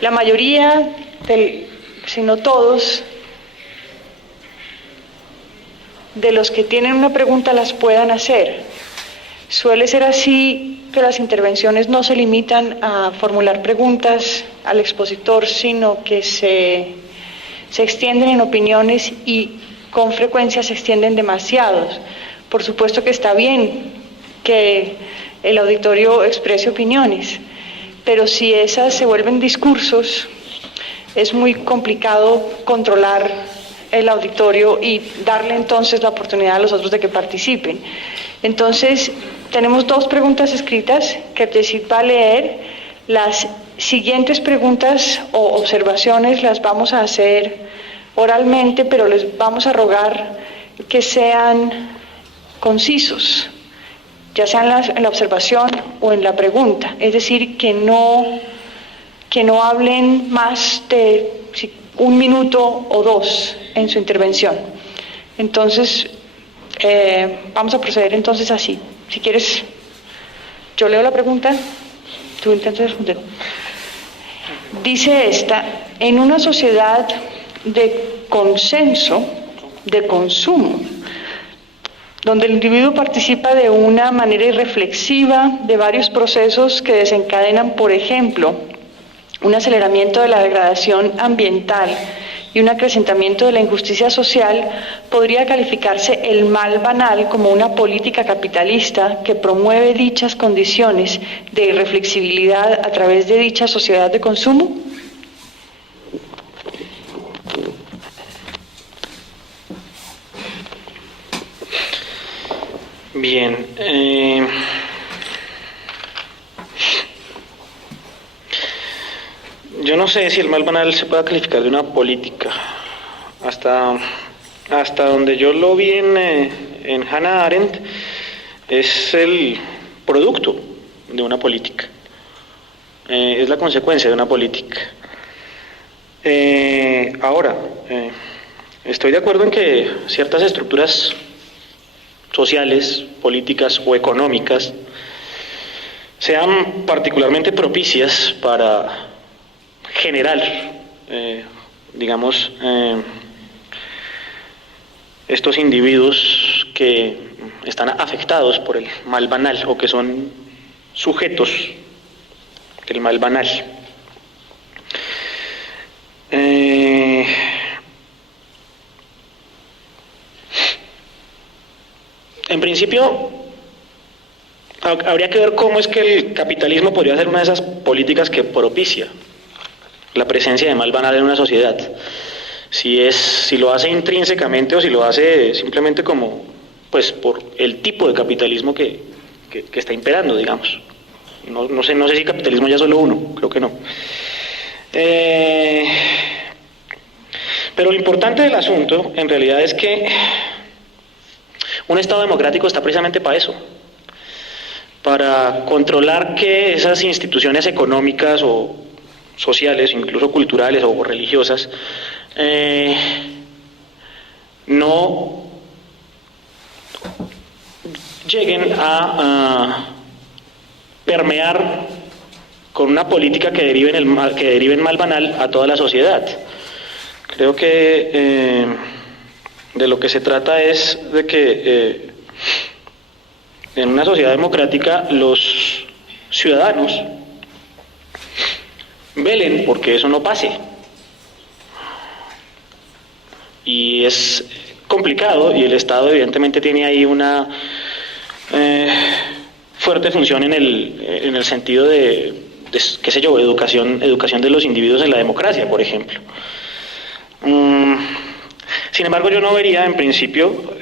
La mayoría, si no todos, de los que tienen una pregunta las puedan hacer. Suele ser así que las intervenciones no se limitan a formular preguntas al expositor, sino que se extienden en opiniones y con frecuencia se extienden demasiados. Por supuesto que está bien que el auditorio exprese opiniones, pero si esas se vuelven discursos, es muy complicado controlar el auditorio y darle entonces la oportunidad a los otros de que participen. Entonces, tenemos 2 preguntas escritas que Yesid va a leer. Las siguientes preguntas o observaciones las vamos a hacer oralmente, pero les vamos a rogar que sean concisos, ya sea en la observación o en la pregunta. Es decir, que no hablen más de 1 minuto o 2 en su intervención. Entonces, vamos a proceder entonces así. Si quieres, yo leo la pregunta, tú intentas responder. Dice esta: en una sociedad de consenso, de consumo, donde el individuo participa de una manera irreflexiva de varios procesos que desencadenan, por ejemplo, un aceleramiento de la degradación ambiental y un acrecentamiento de la injusticia social, podría calificarse el mal banal como una política capitalista que promueve dichas condiciones de irreflexibilidad a través de dicha sociedad de consumo. Bien, yo no sé si el mal banal se pueda calificar de una política. Hasta donde yo lo vi en Hannah Arendt, es el producto de una política, es la consecuencia de una política. Ahora, estoy de acuerdo en que ciertas estructuras sociales, políticas o económicas sean particularmente propicias para generar, estos individuos que están afectados por el mal banal o que son sujetos del mal banal. En principio, habría que ver cómo es que el capitalismo podría ser una de esas políticas que propicia la presencia de mal banal en una sociedad. Si lo hace intrínsecamente o si lo hace simplemente como, pues, por el tipo de capitalismo que está imperando, digamos. No sé si capitalismo ya es solo uno, creo que no. Pero lo importante del asunto, en realidad, es que un Estado democrático está precisamente para eso, para controlar que esas instituciones económicas o sociales, incluso culturales o religiosas, no lleguen a permear con una política que derive en mal banal a toda la sociedad. Creo que de lo que se trata es de que en una sociedad democrática los ciudadanos velen porque eso no pase. Y es complicado, y el Estado evidentemente tiene ahí una fuerte función en el sentido de qué sé yo, educación de los individuos en la democracia, por ejemplo. Sin embargo, yo no vería en principio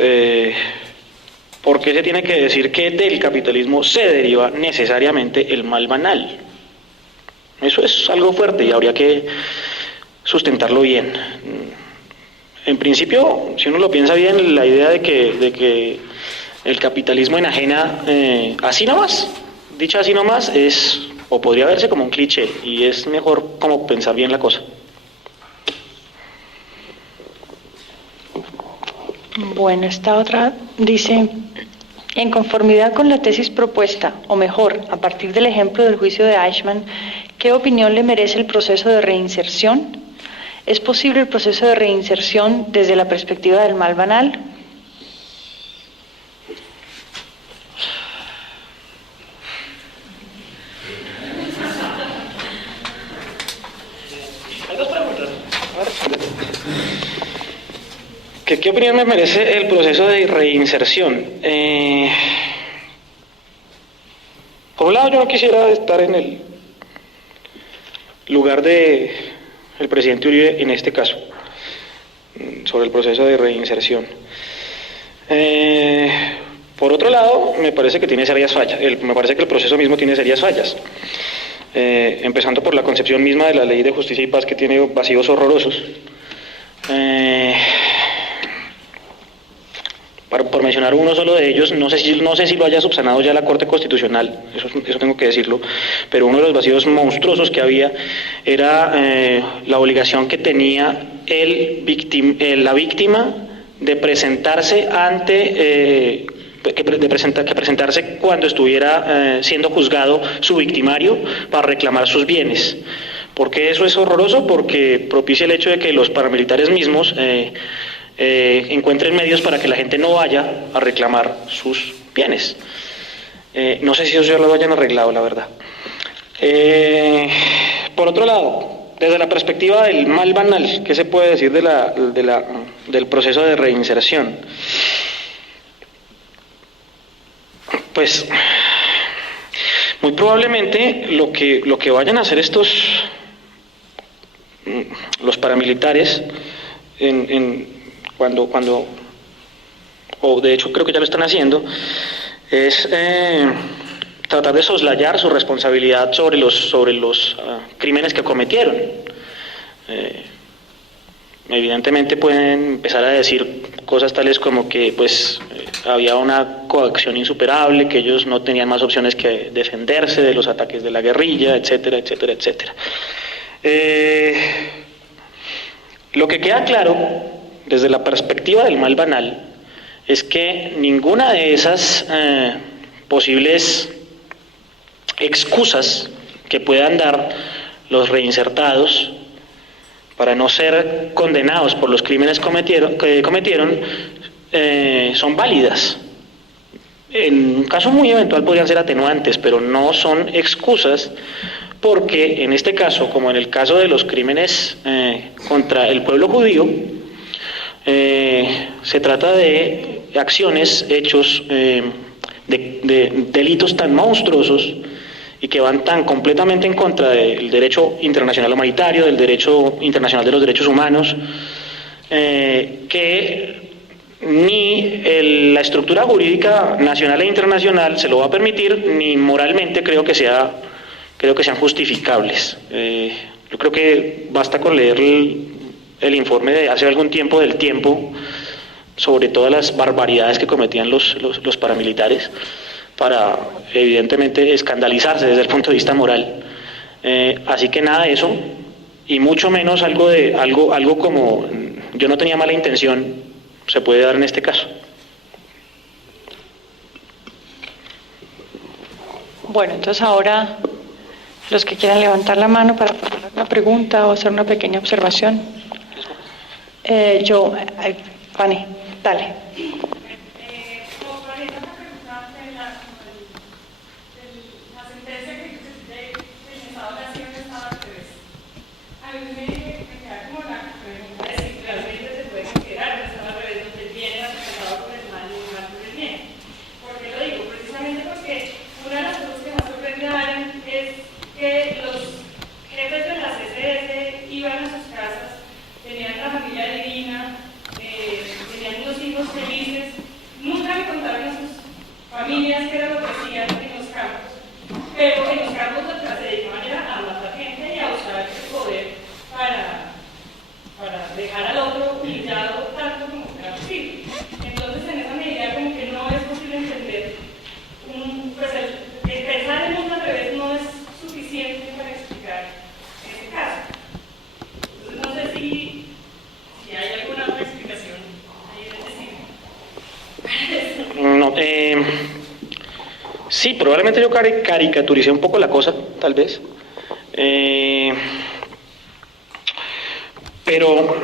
por qué se tiene que decir que del capitalismo se deriva necesariamente el mal banal. Eso es algo fuerte y habría que sustentarlo bien. En principio, si uno lo piensa bien, la idea de que el capitalismo enajena así nomás, dicho así nomás, es, o podría verse como un cliché, y es mejor como pensar bien la cosa. Bueno, esta otra dice: en conformidad con la tesis propuesta, o mejor, a partir del ejemplo del juicio de Eichmann, ¿Qué opinión le merece el proceso de reinserción? ¿Es posible el proceso de reinserción desde la perspectiva del mal banal? Hay dos preguntas. ¿Qué opinión me merece el proceso de reinserción? Por un lado, yo no quisiera estar en el lugar de el presidente Uribe en este caso, sobre el proceso de reinserción. Por otro lado, me parece que tiene serias fallas. Me parece que el proceso mismo tiene serias fallas. Empezando por la concepción misma de la Ley de Justicia y Paz, que tiene vacíos horrorosos. Por mencionar uno solo de ellos, no sé si lo haya subsanado ya la Corte Constitucional, eso tengo que decirlo, pero uno de los vacíos monstruosos que había era la obligación que tenía la víctima de presentarse presentarse cuando estuviera siendo juzgado su victimario para reclamar sus bienes. ¿Por qué eso es horroroso? Porque propicia el hecho de que los paramilitares mismos encuentren medios para que la gente no vaya a reclamar sus bienes. No sé si eso ya lo hayan arreglado, la verdad. Por otro lado, desde la perspectiva del mal banal, ¿qué se puede decir del proceso de reinserción? Pues muy probablemente lo que vayan a hacer los paramilitares cuando o de hecho creo que ya lo están haciendo, es tratar de soslayar su responsabilidad sobre los crímenes que cometieron. Evidentemente pueden empezar a decir cosas tales como que había una coacción insuperable, que ellos no tenían más opciones que defenderse de los ataques de la guerrilla, etcétera, etcétera, etcétera. Lo que queda claro desde la perspectiva del mal banal es que ninguna de esas posibles excusas que puedan dar los reinsertados para no ser condenados por los crímenes que cometieron son válidas. En un caso muy eventual podrían ser atenuantes, pero no son excusas, porque en este caso, como en el caso de los crímenes contra el pueblo judío, se trata de acciones, hechos, de delitos tan monstruosos y que van tan completamente en contra del derecho internacional humanitario, del derecho internacional de los derechos humanos, que ni la estructura jurídica nacional e internacional se lo va a permitir, ni moralmente creo que sean justificables. Yo creo que basta con leer el informe de hace algún tiempo del Tiempo sobre todas las barbaridades que cometían los paramilitares para evidentemente escandalizarse desde el punto de vista moral. Así que nada de eso, y mucho menos algo como yo no tenía mala intención, se puede dar en este caso. Bueno, entonces ahora los que quieran levantar la mano para formular una pregunta o hacer una pequeña observación. Fanny, dale. Familias que era lo que hacían en los campos, pero en los campos lo que se dedicaban era a matar gente y a usar el poder para dejar al otro humillado tanto como era posible. Entonces, en esa medida, como que no es posible entender, el pensar en mundo al revés no es suficiente para explicar ese caso. Entonces, no sé si hay alguna otra explicación ahí en ese No, sí, probablemente yo caricaturicé un poco la cosa, tal vez. Pero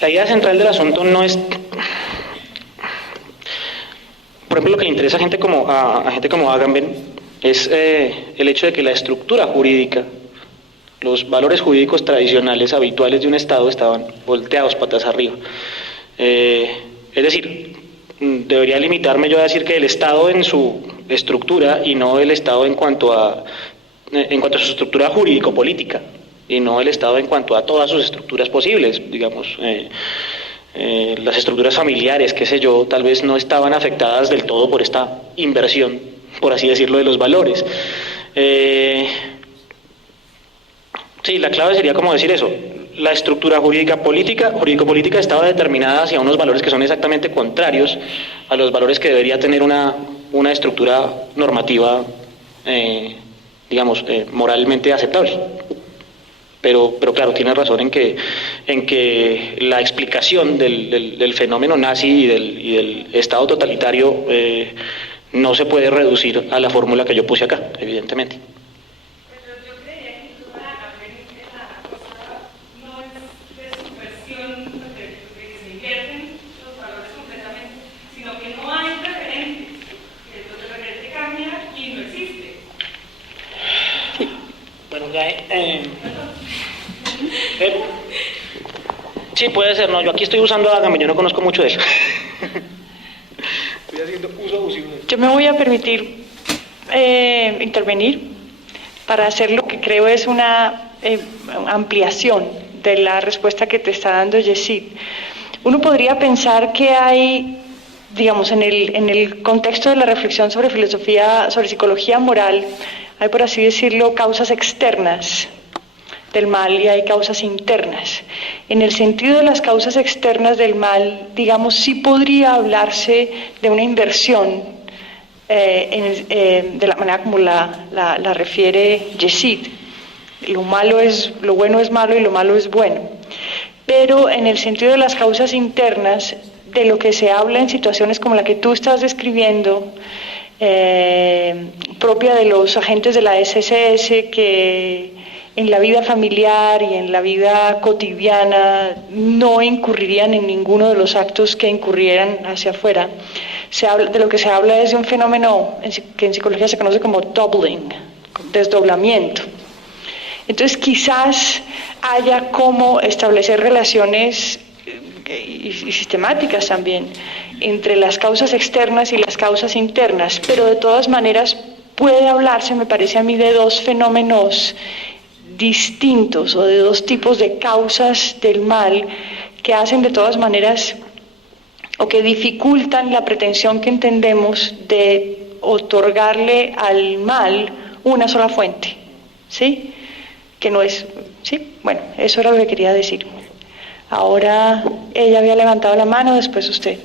la idea central del asunto no es, por ejemplo, lo que le interesa a gente como Agamben es el hecho de que la estructura jurídica, los valores jurídicos tradicionales habituales de un Estado estaban volteados patas arriba. Es decir, debería limitarme yo a decir que el Estado en su estructura y no el Estado en cuanto a su estructura jurídico-política, y no el Estado en cuanto a todas sus estructuras posibles, digamos, las estructuras familiares, qué sé yo, tal vez no estaban afectadas del todo por esta inversión, por así decirlo, de los valores. Sí, la clave sería como decir eso. La estructura jurídico-política estaba determinada hacia unos valores que son exactamente contrarios a los valores que debería tener una estructura normativa, digamos, moralmente aceptable. Pero claro, tiene razón en que la explicación del fenómeno nazi y del Estado totalitario no se puede reducir a la fórmula que yo puse acá, evidentemente. Pero yo creía que toda la cosa no es de subversión, de que se invierten los valores completamente, sino que no hay referente, que el referente cambia y no existe. Sí. Bueno, ya sí, puede ser, no, yo aquí estoy usando Agamben, yo no conozco mucho de eso. Estoy haciendo uso abusivo. Yo me voy a permitir intervenir para hacer lo que creo es una ampliación de la respuesta que te está dando Yesid. Uno podría pensar que hay, digamos, en el contexto de la reflexión sobre filosofía, sobre psicología moral, hay, por así decirlo, causas externas del mal y hay causas internas. En el sentido de las causas externas del mal, digamos, sí podría hablarse de una inversión de la manera como la refiere Yesid. Lo bueno es malo y lo malo es bueno. Pero en el sentido de las causas internas, de lo que se habla en situaciones como la que tú estás describiendo, propia de los agentes de la SSS que en la vida familiar y en la vida cotidiana no incurrirían en ninguno de los actos que incurrieran hacia afuera. De lo que se habla es de un fenómeno que en psicología se conoce como doubling, desdoblamiento. Entonces quizás haya cómo establecer relaciones y sistemáticas también entre las causas externas y las causas internas, pero de todas maneras puede hablarse, me parece a mí, de dos fenómenos distintos o de dos tipos de causas del mal que hacen de todas maneras o que dificultan la pretensión que entendemos de otorgarle al mal una sola fuente, ¿sí? Que no es, ¿sí? Bueno, eso era lo que quería decir. Ahora ella había levantado la mano, después usted.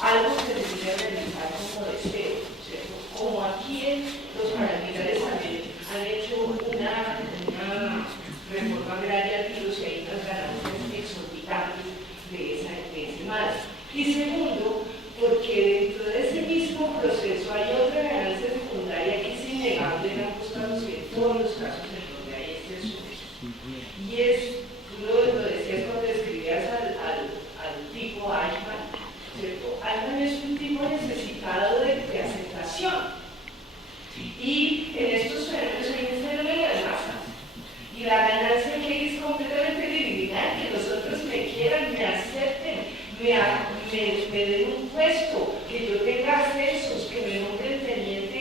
Algo que se tiene que realizar como deseo, ¿cierto? Como aquí los paramilitares casos en donde hay excesos. Y es, tú lo decías cuando describías al tipo Eichmann, ¿cierto? Eichmann es un tipo necesitado de aceptación. Y en estos fenómenos hay un fenómeno de las masas. Y la ganancia que es completamente divinal, que los otros me quieran, me acepten, me den un puesto, que yo tenga ascensos, que me nombren teniente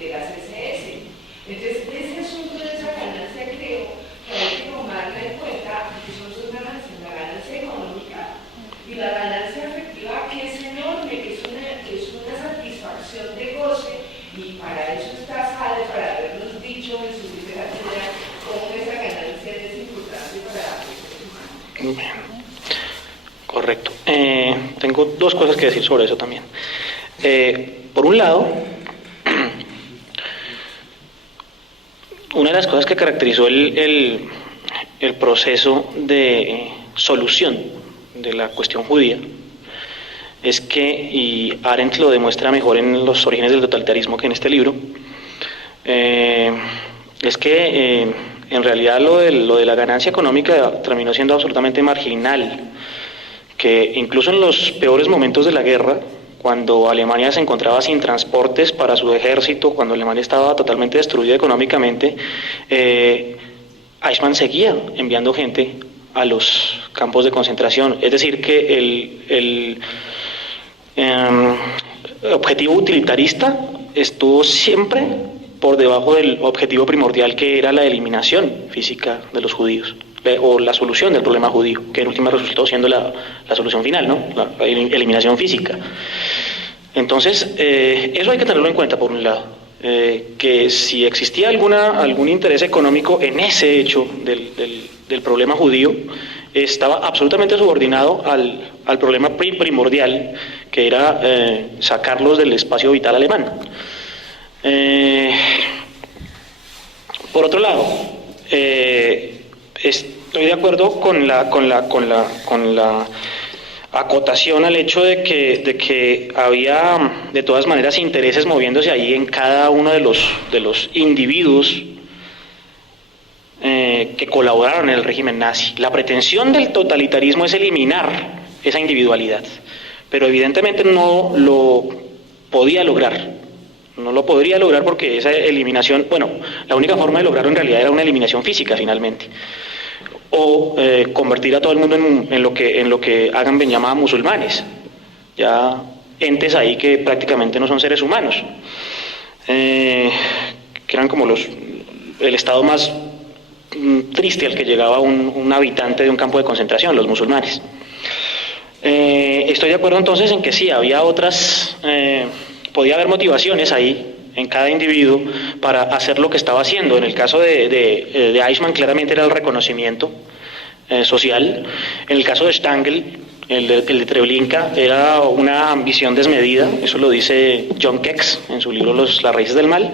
de las SS. Entonces, ese asunto de esa ganancia creo que hay que tomarla en cuenta, porque son dos ganancias, la ganancia económica y la ganancia afectiva, que es enorme, que es una satisfacción de goce, y para eso está Sade, para habernos dicho en su literatura cómo esa ganancia es importante para los seres humanos. Correcto. Tengo dos cosas que decir sobre eso también. Por un lado, una de las cosas que caracterizó el proceso de solución de la cuestión judía es que, y Arendt lo demuestra mejor en Los orígenes del totalitarismo que en este libro, es que en realidad lo de la ganancia económica terminó siendo absolutamente marginal, que incluso en los peores momentos de la guerra, cuando Alemania se encontraba sin transportes para su ejército, cuando Alemania estaba totalmente destruida económicamente, Eichmann seguía enviando gente a los campos de concentración. Es decir, que el objetivo utilitarista estuvo siempre por debajo del objetivo primordial, que era la eliminación física de los judíos, o la solución del problema judío, que en última resultó siendo la solución final, ¿no? La eliminación física. Entonces, eso hay que tenerlo en cuenta, por un lado, que si existía algún interés económico en ese hecho del problema judío, estaba absolutamente subordinado al problema primordial, que era sacarlos del espacio vital alemán. Por otro lado, estoy de acuerdo con la acotación al hecho de que había de todas maneras intereses moviéndose ahí en cada uno de los individuos que colaboraron en el régimen nazi. La pretensión del totalitarismo es eliminar esa individualidad, pero evidentemente no lo podía lograr. No lo podría lograr porque esa eliminación, bueno, la única forma de lograrlo en realidad era una eliminación física finalmente, o convertir a todo el mundo en lo que Agamben llamaba musulmanes, ya entes ahí que prácticamente no son seres humanos, que eran como el estado más triste al que llegaba un habitante de un campo de concentración, los musulmanes. Estoy de acuerdo entonces en que sí, había otras, podía haber motivaciones ahí en cada individuo para hacer lo que estaba haciendo. En el caso de Eichmann claramente era el reconocimiento social. En el caso de Stangl, el de Treblinka, era una ambición desmedida. Eso lo dice John Kex en su libro Las raíces del mal.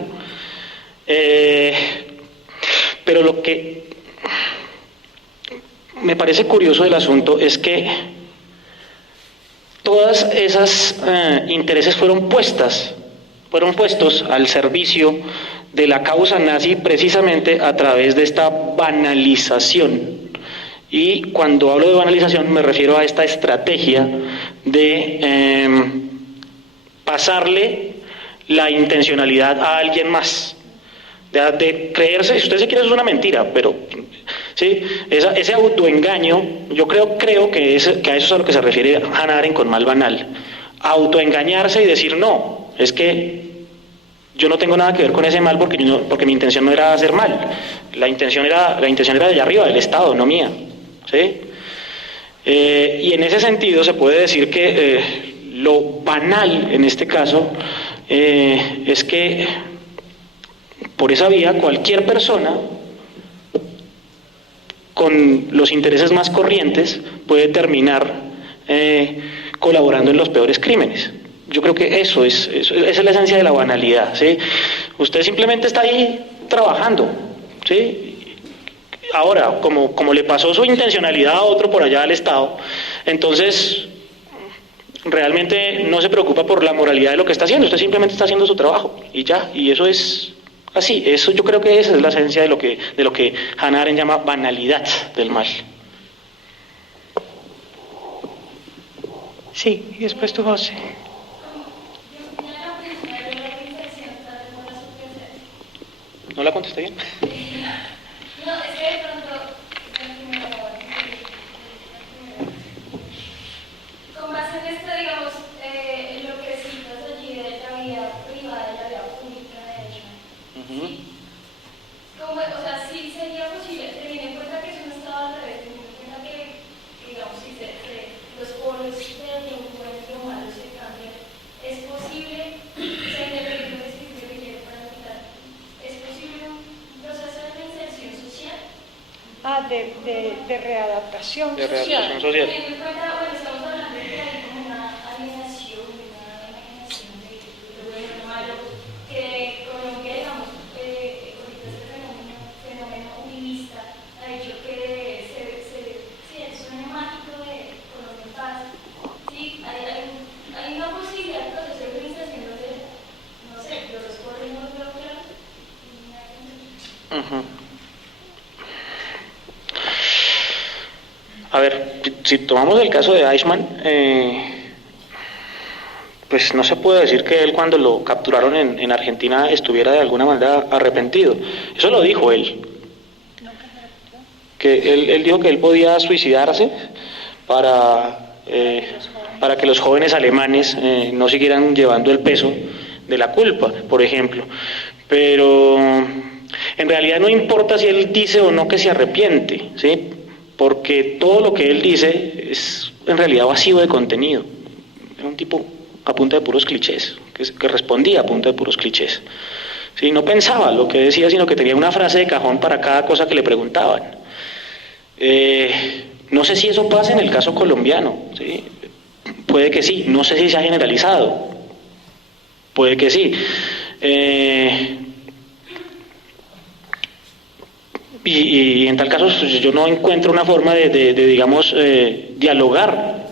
Pero lo que me parece curioso del asunto es que todas esas intereses fueron puestos al servicio de la causa nazi precisamente a través de esta banalización. Y cuando hablo de banalización me refiero a esta estrategia de pasarle la intencionalidad a alguien más, de creerse, si usted se quiere, eso es una mentira, pero ¿sí? Ese autoengaño, yo creo que a eso es a lo que se refiere Hannah Arendt con mal banal. Autoengañarse y decir, no, es que yo no tengo nada que ver con ese mal porque mi intención no era hacer mal. La intención era de allá arriba, del Estado, no mía. ¿Sí? Y en ese sentido se puede decir que lo banal en este caso es que por esa vía cualquier persona con los intereses más corrientes puede terminar colaborando en los peores crímenes. Yo creo que esa es la esencia de la banalidad, ¿sí? Usted simplemente está ahí trabajando, ¿sí? Ahora, como le pasó su intencionalidad a otro por allá del Estado, entonces realmente no se preocupa por la moralidad de lo que está haciendo, usted simplemente está haciendo su trabajo y ya, y eso es Así, eso yo creo que esa es la esencia de lo que Hannah Arendt llama banalidad del mal. Sí, y después tú, José. ¿No la contesté bien? No, es que de pronto, con base en esto, digamos, lo que citas allí de la vida privada y la vida pública de Eichmann, ¿cómo, o sea, sí sería posible, teniendo en cuenta que eso no estaba al revés, teniendo en cuenta que, digamos, si los polos del bien y lo malo se cambian, es posible, se independiente de escribir que quiere para quitar, es posible un proceso de reinserción social. De readaptación De social. readaptación social. Teniendo en cuenta, bueno, estamos hablando de que hay como una alienación, una imaginación de lo bueno y lo malo, que Colombia, digamos, ahorita este fenómeno univista ha hecho que sí, el sueño mágico de Colombia en paz. Sí, hay una posibilidad de proceso de organización donde, no sé, yo los corrimos de otra. A ver, si tomamos el caso de Eichmann, pues no se puede decir que él cuando lo capturaron en Argentina estuviera de alguna manera arrepentido. Eso lo dijo él. Que él dijo que él podía suicidarse para que los jóvenes alemanes no siguieran llevando el peso de la culpa, por ejemplo. Pero en realidad no importa si él dice o no que se arrepiente, ¿sí? Porque todo lo que él dice es en realidad vacío de contenido. Era un tipo a punta de puros clichés, que respondía a punta de puros clichés. ¿Sí? No pensaba lo que decía, sino que tenía una frase de cajón para cada cosa que le preguntaban. No sé si eso pasa en el caso colombiano, ¿sí? Puede que sí, no sé si se ha generalizado, puede que sí. Y en tal caso yo no encuentro una forma digamos, dialogar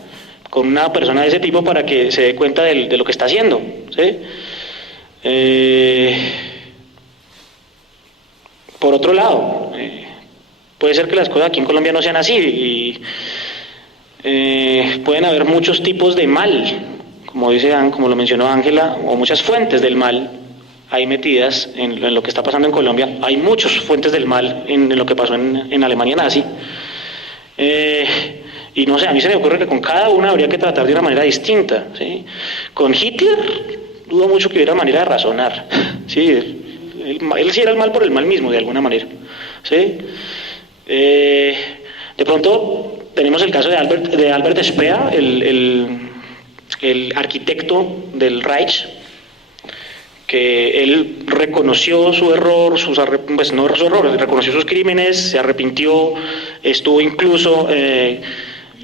con una persona de ese tipo para que se dé cuenta de lo que está haciendo, ¿sí? Por otro lado, puede ser que las cosas aquí en Colombia no sean así y pueden haber muchos tipos de mal, como lo mencionó Ángela, o muchas fuentes del mal ahí metidas en lo que está pasando en Colombia. Hay muchas fuentes del mal en lo que pasó en Alemania nazi. Y no sé, a mí se me ocurre que con cada una habría que tratar de una manera distinta, ¿sí? Con Hitler dudo mucho que hubiera manera de razonar, ¿sí? Él sí era el mal por el mal mismo, de alguna manera, ¿sí? De pronto tenemos el caso de Albert Speer, el arquitecto del Reich, que él reconoció su error, pues no su error, reconoció sus crímenes, se arrepintió, estuvo incluso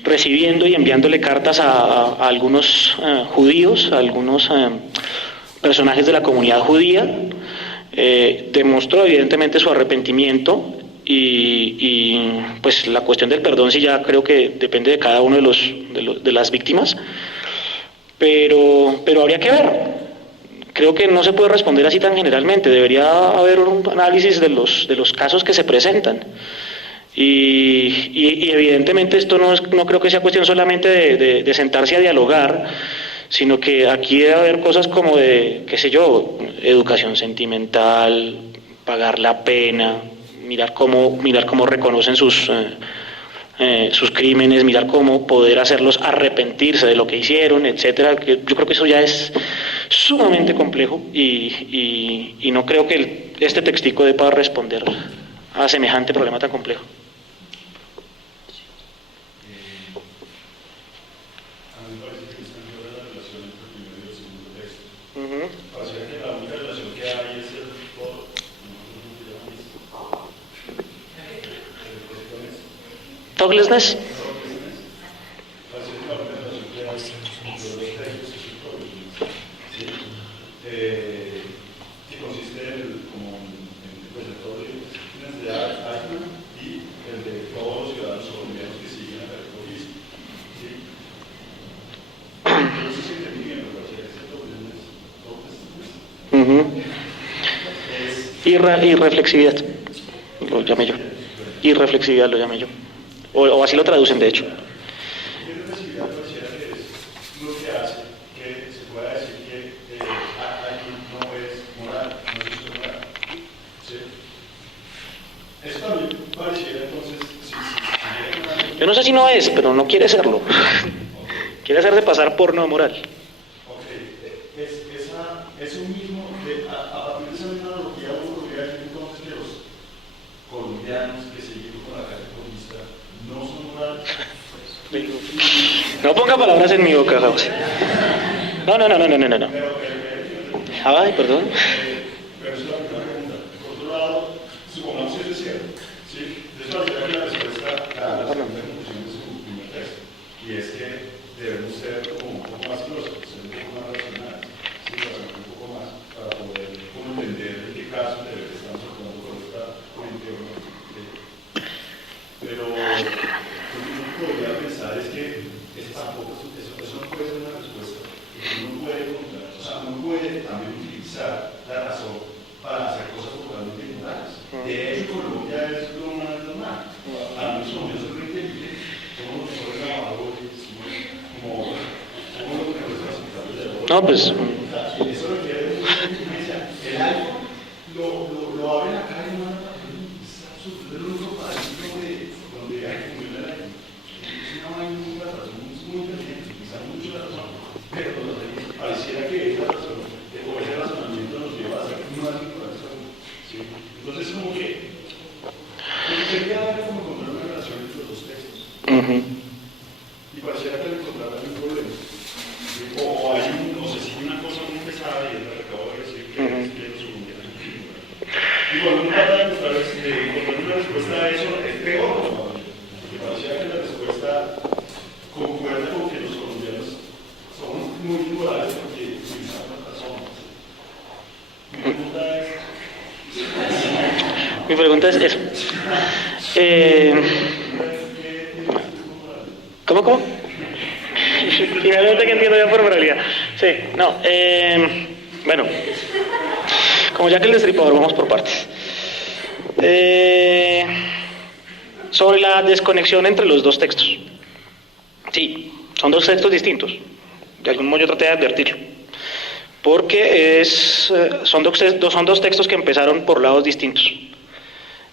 recibiendo y enviándole cartas a algunos judíos, a algunos personajes de la comunidad judía, demostró evidentemente su arrepentimiento y pues la cuestión del perdón sí ya creo que depende de cada uno de las víctimas, pero habría que ver. Creo que no se puede responder así tan generalmente, debería haber un análisis de los casos que se presentan. Y evidentemente esto no creo que sea cuestión solamente de sentarse a dialogar, sino que aquí debe haber cosas como de, qué sé yo, educación sentimental, pagar la pena, mirar cómo reconocen sus crímenes, mirar cómo poder hacerlos arrepentirse de lo que hicieron, etcétera. Yo creo que eso ya es sumamente complejo y no creo que este textico dé para responder a semejante problema tan complejo. A mí me parece que está en la relación entre el primero y el segundo texto. Parece que la única relación que hay es el Thoughtlessness. Que consiste pues, en todo el de Eichmann y el de todos los ciudadanos colombianos que siguen a la policía. ¿Sí? No sé si entendí bien, pero parece que es el Irreflexividad, lo llamé yo. Irreflexividad lo llamé yo. O así lo traducen, de hecho. Irreflexividad pareciera que es lo que hace que se pueda decir que alguien no es moral, no es moral. ¿Sí? Eso también pareciera entonces, Yo no sé si no es, pero no quiere serlo. Quiere hacerse pasar por no moral. Ok, eso mismo, a partir de esa misma analogía, uno podría decir entonces que los colombianos que seguimos con la carrera comunista no son morales. No ponga palabras en mi boca, José. No. Ay, perdón. Pero es la primera pregunta. Por otro lado, supongamos que es cierto. ¿Sí? De eso pareciera que la respuesta la segunda conclusión de su primer texto. Y es que debemos ser como un poco más filósofos, ser un poco más racionales, ¿sí? Razonar un poco más para poder entender en qué caso estamos actuando con esta orientación. Pero lo que uno podría pensar es que eso no puede ser una respuesta. Uno puede también utilizar la razón para hacer cosas totalmente inmorales. De hecho, Colombia es lo más normal. A mí somos muy inteligentes, somos los mejores trabajadores, somos los mejores hospitales de Europa. No, pues. Eso requiere mucha inteligencia. El iPhone lo abre la cara y manda la gente. Es absurdo. Es el único país donde hay que comer el iPhone. Es una vaina muy barata, somos muy inteligentes, utilizamos mucho la razón. Pero pareciera que esa razón, o ese razonamiento nos lleva a ser más importantes aún. ¿Sí? Entonces, como que quería darle como encontrar una relación entre los dos textos. Y pareciera que al encontrar hay un problema. ¿Sí? O se sigue una cosa muy pesada y es la que acabo de decir, que es que los colombianos. Y cuando uno trata de encontrar una respuesta a eso, es peor. Porque pareciera que la respuesta concuerda con que los colombianos somos muy inmorales porque utilizamos las razones. Mi pregunta es eso. ¿Cómo? Finalmente que entiendo ya por moralidad. Sí, no. Bueno, como ya que el destripador, vamos por partes. Sobre la desconexión entre los dos textos. Sí, son dos textos distintos. De algún modo yo traté de advertirlo. Porque son dos textos que empezaron por lados distintos.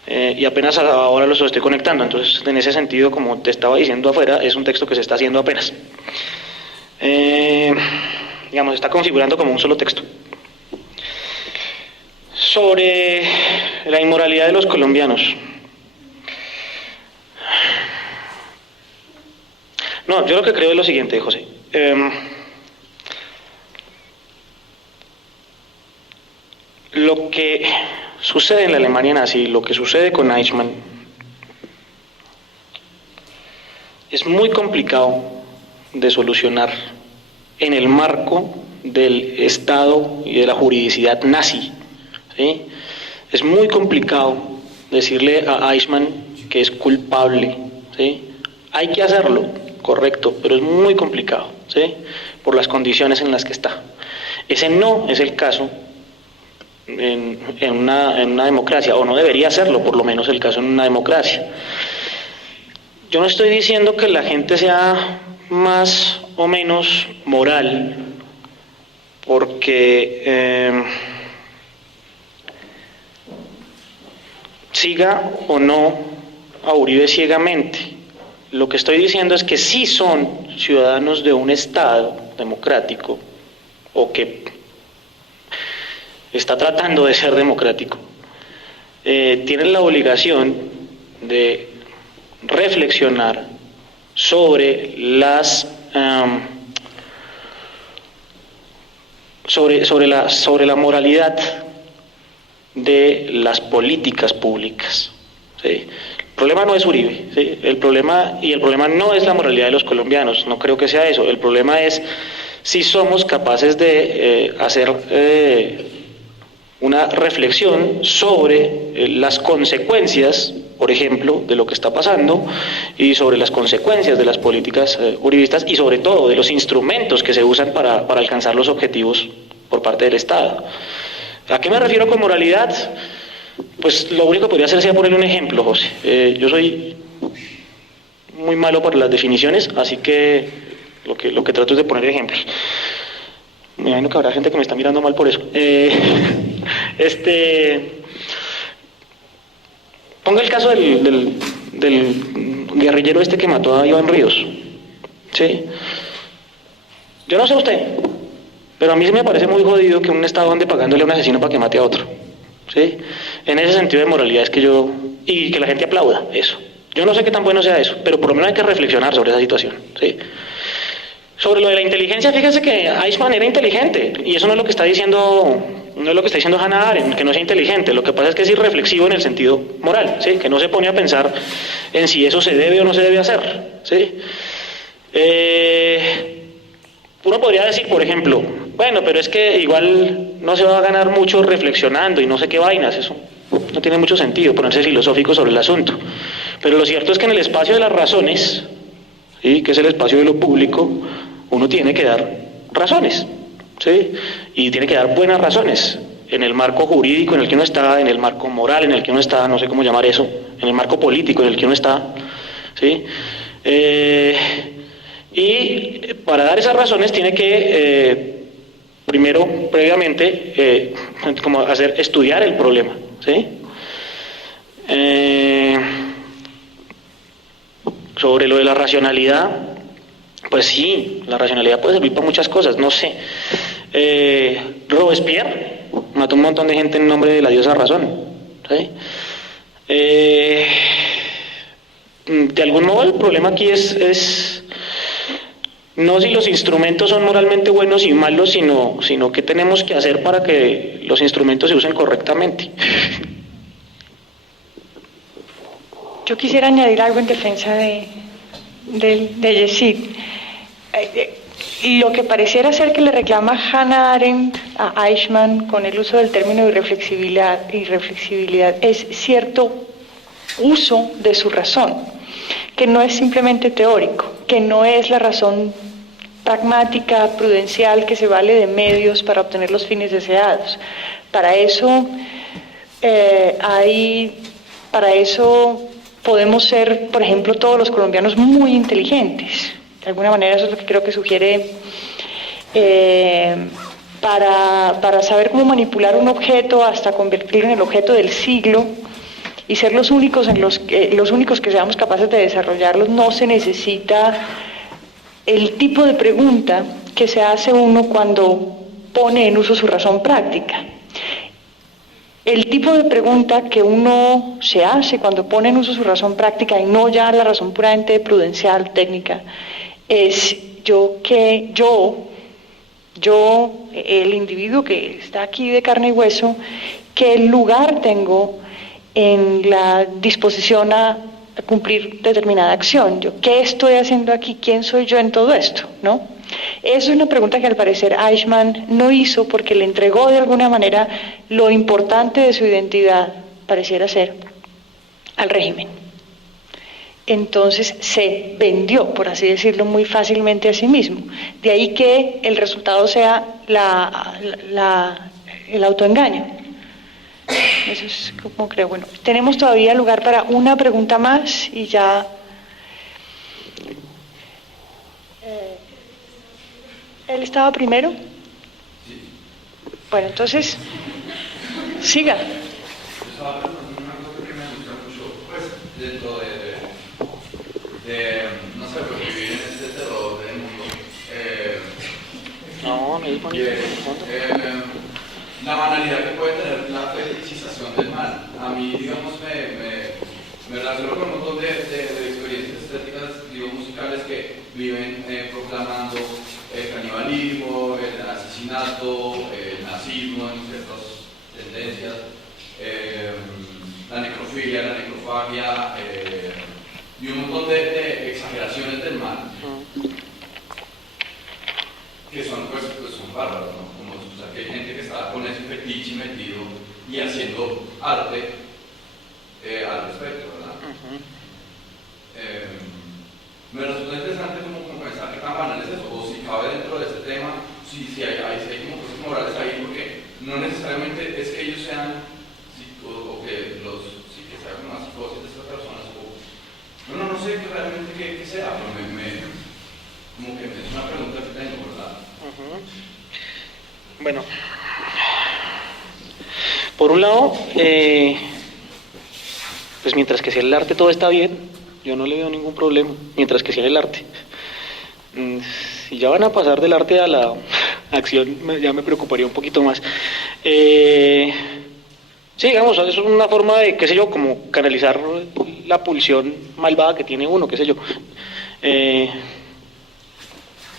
Y apenas ahora los estoy conectando. Entonces, en ese sentido, como te estaba diciendo afuera, es un texto que se está haciendo apenas. Digamos, está configurando como un solo texto. Sobre la inmoralidad de los colombianos. No, yo lo que creo es lo siguiente, José. Lo que sucede en la Alemania nazi, lo que sucede con Eichmann, es muy complicado de solucionar en el marco del Estado y de la juridicidad nazi. ¿Sí? Es muy complicado decirle a Eichmann que es culpable. ¿Sí? Hay que hacerlo, correcto, pero es muy complicado, ¿sí? Por las condiciones en las que está. Ese no es el caso en una democracia, o no debería serlo, por lo menos el caso en una democracia. Yo no estoy diciendo que la gente sea más o menos moral, porque siga o no a Uribe ciegamente. Lo que estoy diciendo es que sí son ciudadanos de un Estado democrático, o que está tratando de ser democrático, tienen la obligación de reflexionar sobre sobre la moralidad de las políticas públicas. ¿Sí? El problema no es Uribe, ¿sí? El problema no es la moralidad de los colombianos, no creo que sea eso. El problema es si somos capaces de hacer una reflexión sobre las consecuencias, por ejemplo, de lo que está pasando, y sobre las consecuencias de las políticas uribistas, y sobre todo de los instrumentos que se usan para alcanzar los objetivos por parte del Estado. ¿A qué me refiero con moralidad? Pues lo único que podría hacer sería ponerle un ejemplo, José. Yo soy muy malo para las definiciones, así que lo que trato es de poner ejemplos. Me imagino que habrá gente que me está mirando mal por eso. Ponga el caso del guerrillero que mató a Iván Ríos. ¿Sí? Yo no sé usted, pero a mí sí me parece muy jodido que un Estado ande pagándole a un asesino para que mate a otro. ¿Sí? En ese sentido de moralidad es que y que la gente aplauda eso. Yo no sé qué tan bueno sea eso, pero por lo menos hay que reflexionar sobre esa situación. ¿Sí? Sobre lo de la inteligencia, fíjense que Eichmann era inteligente, y eso no es lo que está diciendo Hannah Arendt, que no sea inteligente. Lo que pasa es que es irreflexivo en el sentido moral, ¿sí? Que no se pone a pensar en si eso se debe o no se debe hacer. ¿Sí? Uno podría decir, por ejemplo, bueno, pero es que igual no se va a ganar mucho reflexionando y no sé qué vainas, eso no tiene mucho sentido ponerse filosófico sobre el asunto. Pero lo cierto es que en el espacio de las razones, ¿sí? Que es el espacio de lo público, uno tiene que dar razones, ¿sí? Y tiene que dar buenas razones en el marco jurídico en el que uno está, en el marco moral en el que uno está, no sé cómo llamar eso, en el marco político en el que uno está, ¿sí? Y para dar esas razones tiene que primero, previamente, como estudiar el problema, ¿sí? Sobre lo de la racionalidad, pues sí, la racionalidad puede servir para muchas cosas, no sé. Robespierre mató un montón de gente en nombre de la diosa razón, ¿sí? De algún modo el problema aquí es no si los instrumentos son moralmente buenos y malos, sino qué tenemos que hacer para que los instrumentos se usen correctamente. Yo quisiera añadir algo en defensa de Yesid. Lo que pareciera ser que le reclama Hannah Arendt a Eichmann con el uso del término irreflexibilidad es cierto uso de su razón, que no es simplemente teórico, que no es la razón pragmática, prudencial, que se vale de medios para obtener los fines deseados. Para eso podemos ser, por ejemplo, todos los colombianos muy inteligentes. De alguna manera eso es lo que creo que sugiere para saber cómo manipular un objeto hasta convertirlo en el objeto del siglo y ser los únicos que seamos capaces de desarrollarlos. No se necesita el tipo de pregunta que se hace uno cuando pone en uso su razón práctica. El tipo de pregunta que uno se hace cuando pone en uso su razón práctica y no ya la razón puramente prudencial, técnica, es el individuo que está aquí de carne y hueso, ¿qué lugar tengo en la disposición a cumplir determinada acción? ¿Qué estoy haciendo aquí? ¿Quién soy yo en todo esto? ¿No? Eso es una pregunta que al parecer Eichmann no hizo porque le entregó de alguna manera lo importante de su identidad, pareciera ser, al régimen. Entonces se vendió, por así decirlo, muy fácilmente a sí mismo. De ahí que el resultado sea el autoengaño. Eso es como creo. Bueno, tenemos todavía lugar para una pregunta más y ya. ¿Él estaba primero? Bueno, entonces, siga. Estaba pensando en una cosa que me gusta mucho, pues, dentro no sé, porque vivir en este terror del mundo. La banalidad que puede tener la fetichización del mal. A mí, digamos, me relaciono con un montón de experiencias estéticas, digo, musicales que viven proclamando el canibalismo, el asesinato, el nazismo en ciertas tendencias, la necrofilia, la necrofagia, y un montón de exageraciones del mal, que son, pues son bárbaros, ¿no? Como, o sea, que hay gente que está con ese fetiche metido y haciendo arte al respecto, ¿verdad? Me resulta interesante como pensar qué tan banal es eso, o si cabe dentro de ese tema, si hay como cosas morales ahí, porque no necesariamente es que ellos sean o que los que sean más psicosis de estas personas, no sé realmente qué sea, pero como que es una pregunta que tengo, ¿verdad? Bueno, por un lado, pues mientras que sea el arte todo está bien, yo no le veo ningún problema, mientras que sea el arte. Si ya van a pasar del arte a la acción, ya me preocuparía un poquito más. Sí, digamos, es una forma de, qué sé yo, como canalizar la pulsión malvada que tiene uno, qué sé yo.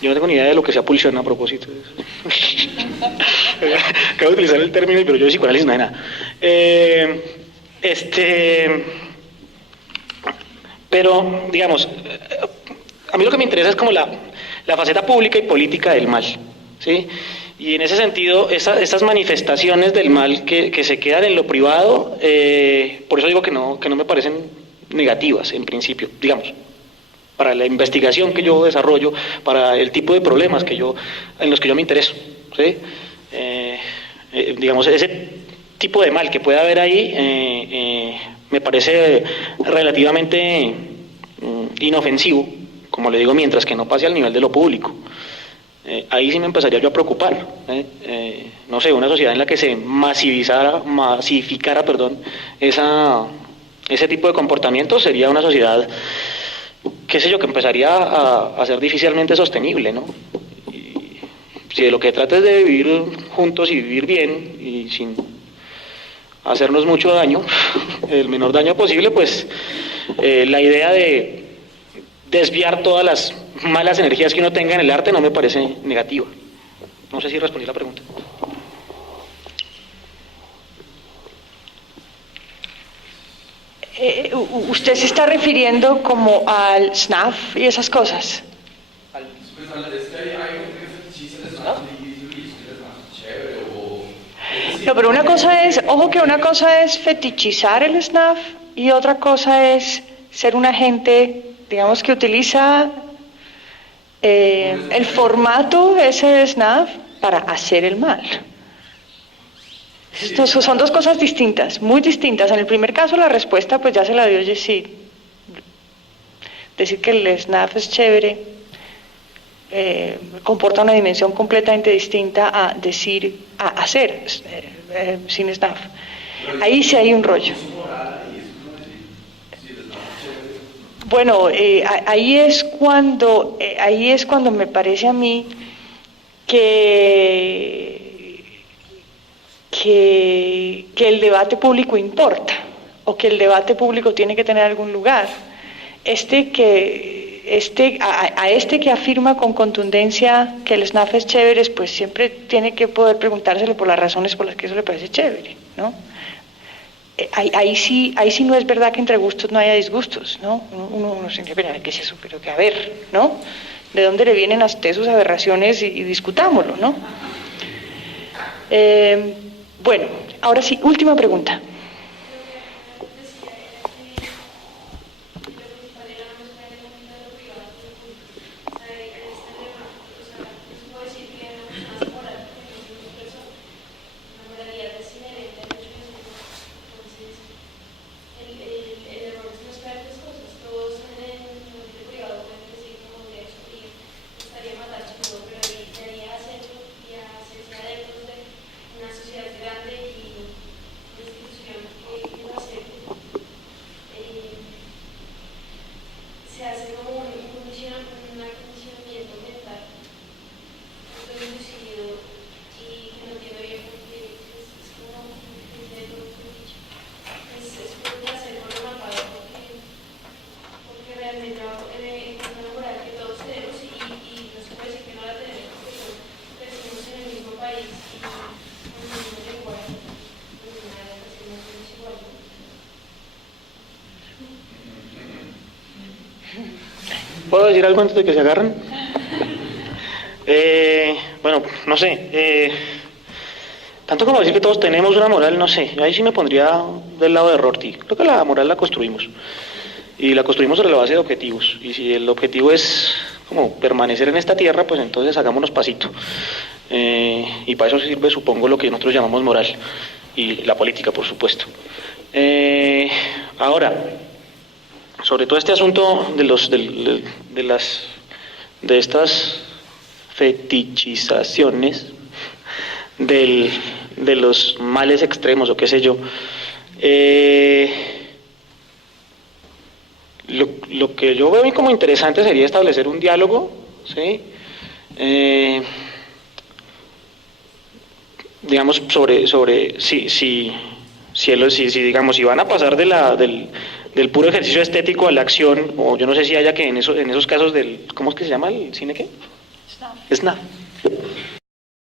Yo no tengo ni idea de lo que sea pulsión a propósito. Acabo de utilizar el término, pero yo de psicoanálisis no hay nada. Pero, digamos, a mí lo que me interesa es como la faceta pública y política del mal, ¿sí? Y en ese sentido, esas manifestaciones del mal que se quedan en lo privado, por eso digo que no me parecen negativas en principio, digamos, para la investigación que yo desarrollo, para el tipo de problemas en los que yo me intereso, ¿sí? Digamos, ese tipo de mal que puede haber ahí me parece relativamente inofensivo, como le digo, mientras que no pase al nivel de lo público. Ahí sí me empezaría yo a preocupar. No sé, una sociedad en la que se masificara, ese tipo de comportamientos sería una sociedad, qué sé yo, que empezaría a ser difícilmente sostenible, ¿no? Y si de lo que trata es de vivir juntos y vivir bien y sin hacernos mucho daño, el menor daño posible, pues la idea de desviar todas las malas energías que uno tenga en el arte no me parece negativa. No sé si respondí la pregunta. ¿Usted se está refiriendo como al SNAF y esas cosas? Es que hay gente que fetichiza el SNAF y dice que el SNAF es chévere o... No, pero una cosa es, ojo que una cosa es fetichizar el SNAF y otra cosa es ser una gente, digamos, que utiliza el formato ese de SNAF para hacer el mal. Son dos cosas distintas, muy distintas. En el primer caso la respuesta pues ya se la dio Jessy. Decir que el SNAF es chévere comporta una dimensión completamente distinta a hacer sin SNAF. Ahí sí hay un rollo. Bueno, ahí es cuando me parece a mí que el debate público importa, o que el debate público tiene que tener algún lugar. A este que afirma con contundencia que el SNAF es chévere, pues siempre tiene que poder preguntárselo por las razones por las que eso le parece chévere, ¿no? Ahí sí no es verdad que entre gustos no haya disgustos, ¿no? Uno siempre piensa, ¿qué es eso? Pero que a ver, ¿no? ¿De dónde le vienen a usted sus aberraciones? Y discutámoslo, ¿no? Bueno, ahora sí, última pregunta. ¿Puedo decir algo antes de que se agarren? Bueno, no sé. Tanto como decir que todos tenemos una moral, no sé. Ahí sí me pondría del lado de Rorty. Creo que la moral la construimos. Y la construimos sobre la base de objetivos. Y si el objetivo es como permanecer en esta tierra, pues entonces hagámonos pasito. y para eso sirve, supongo, lo que nosotros llamamos moral, y la política, por supuesto. Ahora, sobre todo este asunto de estas fetichizaciones de los males extremos o qué sé yo, lo que yo veo como interesante sería establecer un diálogo, ¿sí? Digamos sobre si digamos si van a pasar del puro ejercicio estético a la acción, o yo no sé si haya que en esos casos ¿cómo es que se llama el cine qué? Snuff.